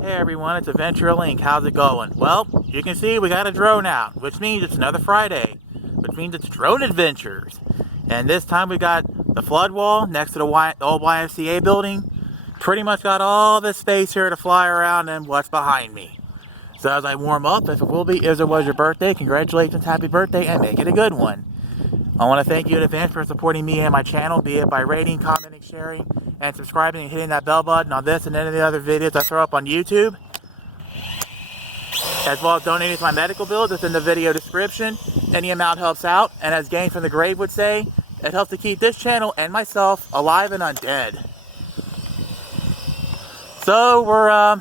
Hey everyone, it's Adventure Link. How's it going? Well, you can see we got a drone out, which means it's another Friday, which means it's drone adventures. And this time we got the flood wall next to the old YMCA building. Pretty much got all this space here to fly around and what's behind me. So as I warm up, if it was your birthday, congratulations, happy birthday, and make it a good one. I want to thank you in advance for supporting me and my channel, be it by rating, commenting, sharing, and subscribing and hitting that bell button on this and any of the other videos I throw up on YouTube. As well as donating to my medical bills, it's in the video description. Any amount helps out, and as Game from the Grave would say, it helps to keep this channel and myself alive and undead. So we're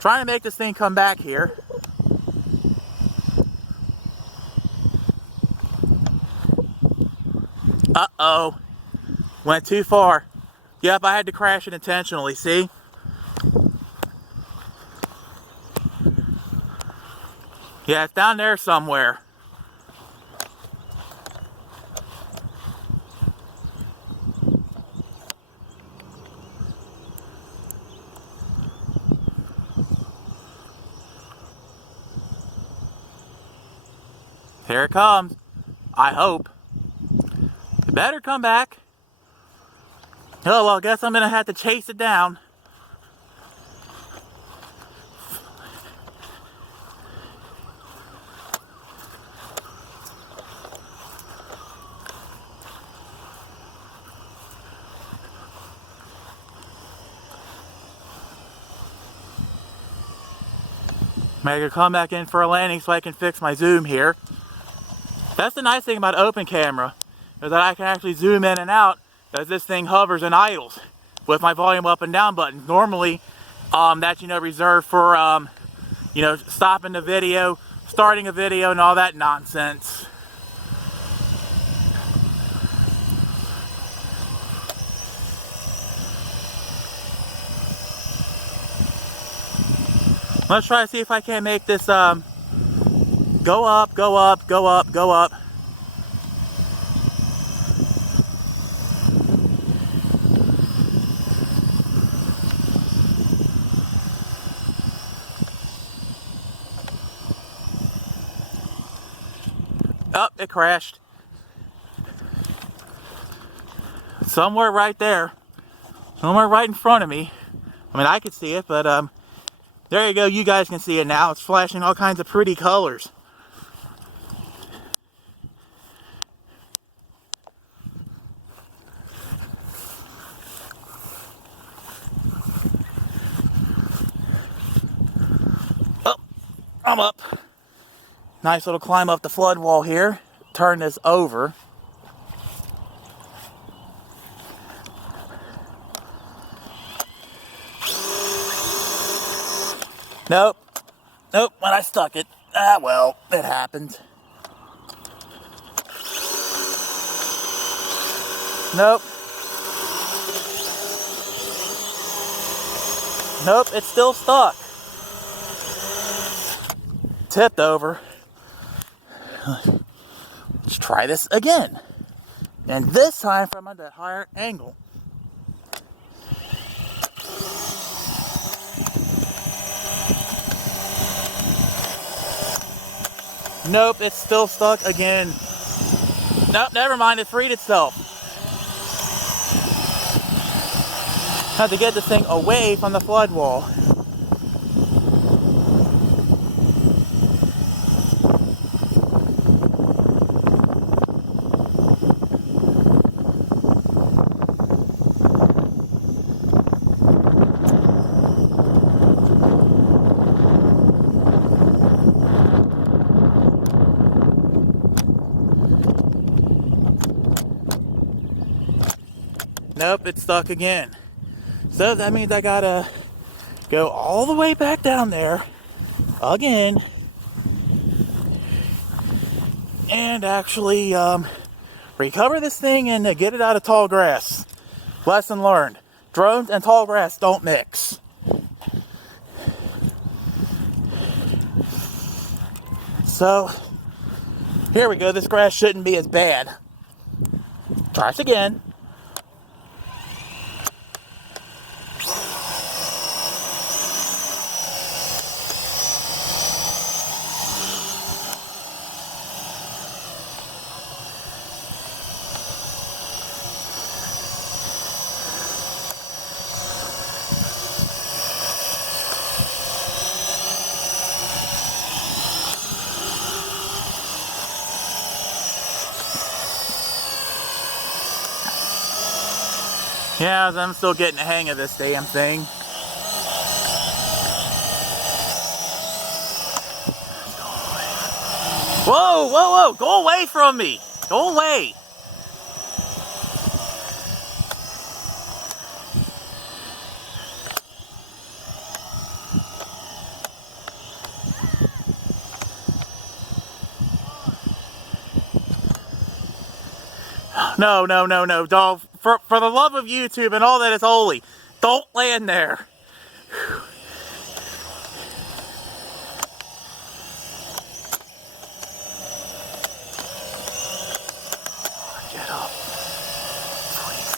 trying to make this thing come back here. Uh-oh. Went too far. Yep, I had to crash it intentionally, see? Yeah, it's down there somewhere. Here it comes. I hope. It better come back. Oh, well, I guess I'm going to have to chase it down. Maybe come back in for a landing so I can fix my zoom here. That's the nice thing about OpenCamera, is that I can actually zoom in and out as this thing hovers and idles with my volume up and down buttons. Normally, that's reserved for stopping the video, starting a video, and all that nonsense. Let's try to see if I can make this go up, go up, go up, go up. Oh, it crashed. Somewhere right there. Somewhere right in front of me. I mean, I could see it, but there you go. You guys can see it now. It's flashing all kinds of pretty colors. Oh, I'm up. Nice little climb up the flood wall here. Turn this over. Nope. Nope, when I stuck it. Ah, well, it happened. Nope. Nope, it's still stuck. Tipped over. Let's try this again. And this time from a higher angle. Nope, it's still stuck again. Nope, never mind, it freed itself. Have to get this thing away from the flood wall. Nope, it's stuck again. So that means I gotta go all the way back down there again and actually recover this thing and get it out of tall grass. Lesson learned. Drones and tall grass don't mix. So here we go. This grass shouldn't be as bad. Try this again. Yeah, I'm still getting the hang of this damn thing. Whoa, whoa, whoa! Go away from me! Go away! No, no, no, no, dog. For the love of YouTube and all that is holy, don't land there. Get up. Please.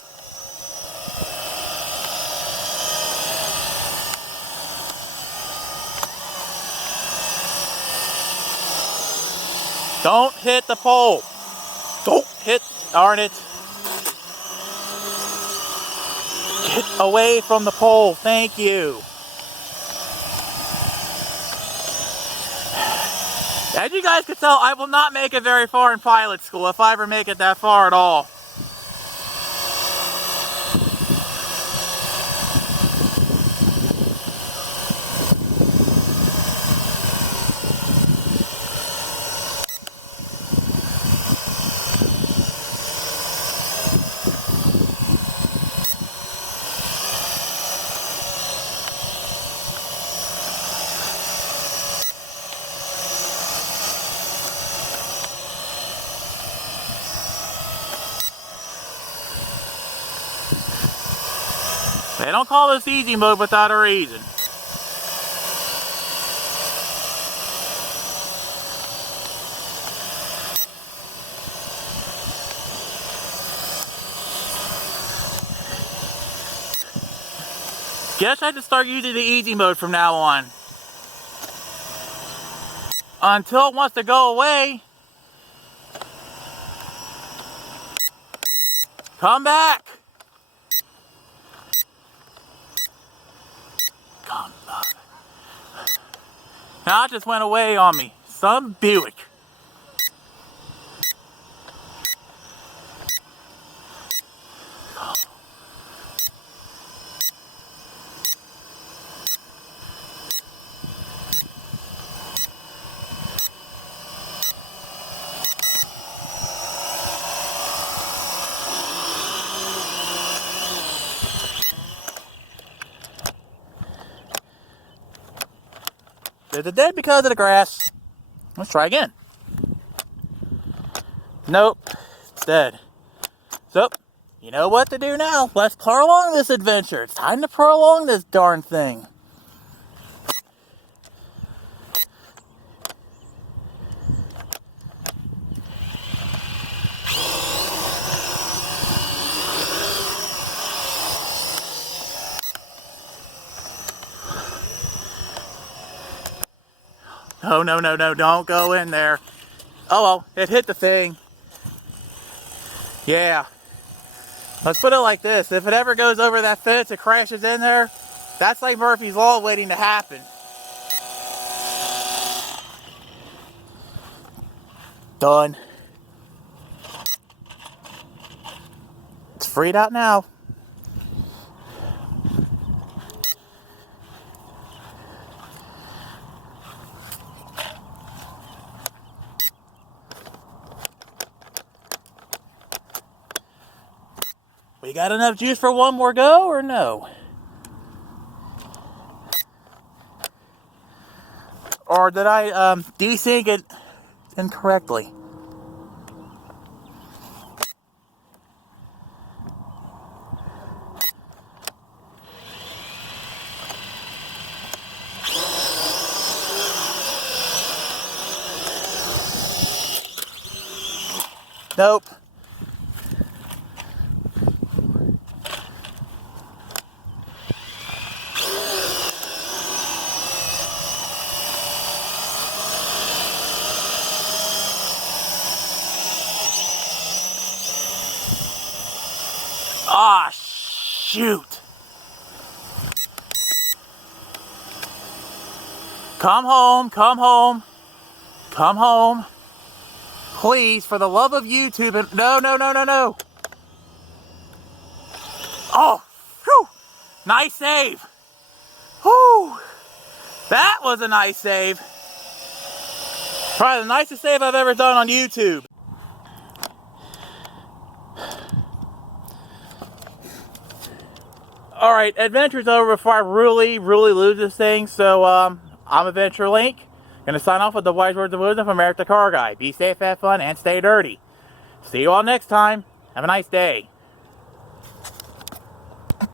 Don't hit the pole. Don't hit, darn it. Get away from the pole, thank you. As you guys can tell, I will not make it very far in pilot school, if I ever make it that far at all. They don't call this easy mode without a reason. Guess I have to start using the easy mode from now on. Until it wants to go away. Come back. Come back. Now it just went away on me. Some Buick. Is it dead because of the grass? Let's try again. Nope, it's dead. So, you know what to do now. Let's prolong this adventure. It's time to prolong this darn thing. No, no, no, no, don't go in there. Oh well, it hit the thing. Yeah. Let's put it like this. If it ever goes over that fence, it crashes in there, that's like Murphy's Law waiting to happen. Done. It's freed out now. We got enough juice for one more go or no? Or did I desync it incorrectly? Nope. Ah, shoot. Come home, come home, come home. Please, for the love of YouTube, and no, no, no, no, no. Oh, whew, nice save. Whew, that was a nice save. Probably the nicest save I've ever done on YouTube. Alright, adventure's over before I really lose this thing. So, I'm Adventure Link. Gonna sign off with the wise words of wisdom from Eric the Car Guy. Be safe, have fun, and stay dirty. See you all next time. Have a nice day.